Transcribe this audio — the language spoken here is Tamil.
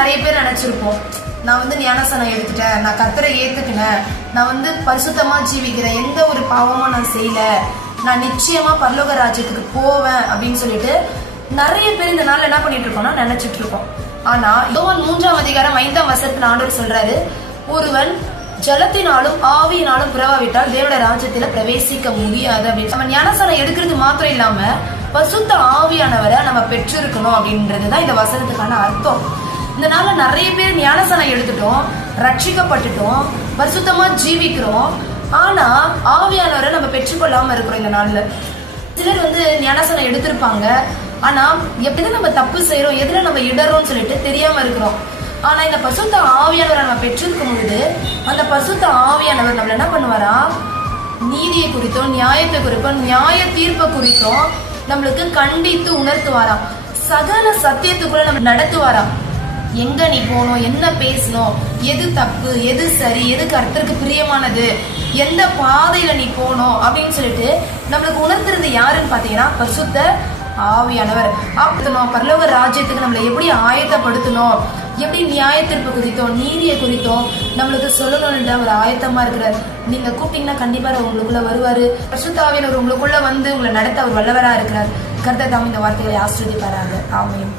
நிறைய பேர் நினைச்சிருப்போம். நான் வந்து ஞானசனம் எடுத்துட்டேன் நான் கத்தரை ஏற்றுக்கினேன் நான் வந்து பரிசுத்தமா ஜீவிக்கிறேன் எந்த ஒரு பாவமும் நான் செய்யல. நான் நிச்சயமா பரலோக ராஜ்யத்துக்கு போவேன் அப்படின்னு சொல்லிட்டு நிறைய பேர் இந்த நாள் என்ன பண்ணிட்டு இருக்கோம்னா நினைச்சிட்டு இருக்கோம். ஆனா யோவான் மூன்றாம் அதிகாரம் ஐந்தாம் வசனத்துல ஆண்டவர் சொல்றாரு ஒருவன் ஜலத்தினாலும் ஆவியினாலும் பிறவாவிட்டால் தேவட ராஜ்யத்துல பிரவேசிக்க முடியாது. அப்படின்னு. நம்ம ஞானசனம் எடுக்கிறது மாத்திரம் இல்லாம பசுத்த ஆவியானவரை நம்ம பெற்றிருக்கணும் அப்படின்றதுதான் இந்த வசனத்துக்கான அர்த்தம். இந்த நிறைய பேர் ஞானசனம் எடுத்துட்டோம் ரட்சிக்கப்பட்டுட்டோம் பரிசுத்தமா ஜீவிக்கிறோம். ஆனா ஆவியானவரை நம்ம பெற்றுக்கொள்ளாம இருக்கிறோம் இந்த நாள்ல. சிலர் வந்து ஞானசனம் எடுத்திருப்பாங்க. ஆனா எப்படிதான் நம்ம தப்பு செய்யறோம் எதுல நம்ம இடறோம்னு சொல்லிட்டு தெரியாம இருக்கிறோம். ஆனா இந்த பசுத்த ஆவியானவரை நம்ம பெற்றிருக்கும் பொழுது அந்த பசுத்த ஆவியானவர் நம்மள என்ன பண்ணுவாரா? நீதியை குறித்தும் நியாயத்தை குறித்தும் நியாய தீர்ப்பை குறித்தும் நம்மளுக்கு கண்டித்து உணர்த்துவாராம். சகல சத்தியத்துக்குள்ள நம்ம நடத்துவாராம். எங்க நீ போகணும் என்ன பேசணும் எது தப்பு எது சரி எது கர்த்தருக்கு பிரியமானது எந்த பாதையில நீ போகணும் அப்படின்னு சொல்லிட்டு நம்மளுக்கு உணர்த்துறது யாருன்னு பாத்தீங்கன்னா பரிசுத்த ஆவியானவர். ஆப்படுத்தணும் பரலோக ராஜ்யத்துக்கு நம்மளை எப்படி ஆயத்தப்படுத்தணும் எப்படி நியாயத்தீர்ப்பு குறித்தோம் நீதியை குறித்தோம் நம்மளுக்கு சொல்லணும்ன்ற ஒரு ஆயத்தமா இருக்கிறார். நீங்க கூப்பிட்டீங்கன்னா கண்டிப்பா அவர் உங்களுக்குள்ள வருவாரு. பரிசுத்த ஆவியானவர் உங்களுக்குள்ள வந்து உங்களை நடத்த அவர் வல்லவரா இருக்கிறார். கருத்தை தாம் இந்த வார்த்தைகளை ஆஸ்ரதிப்பாராங்க ஆமையும்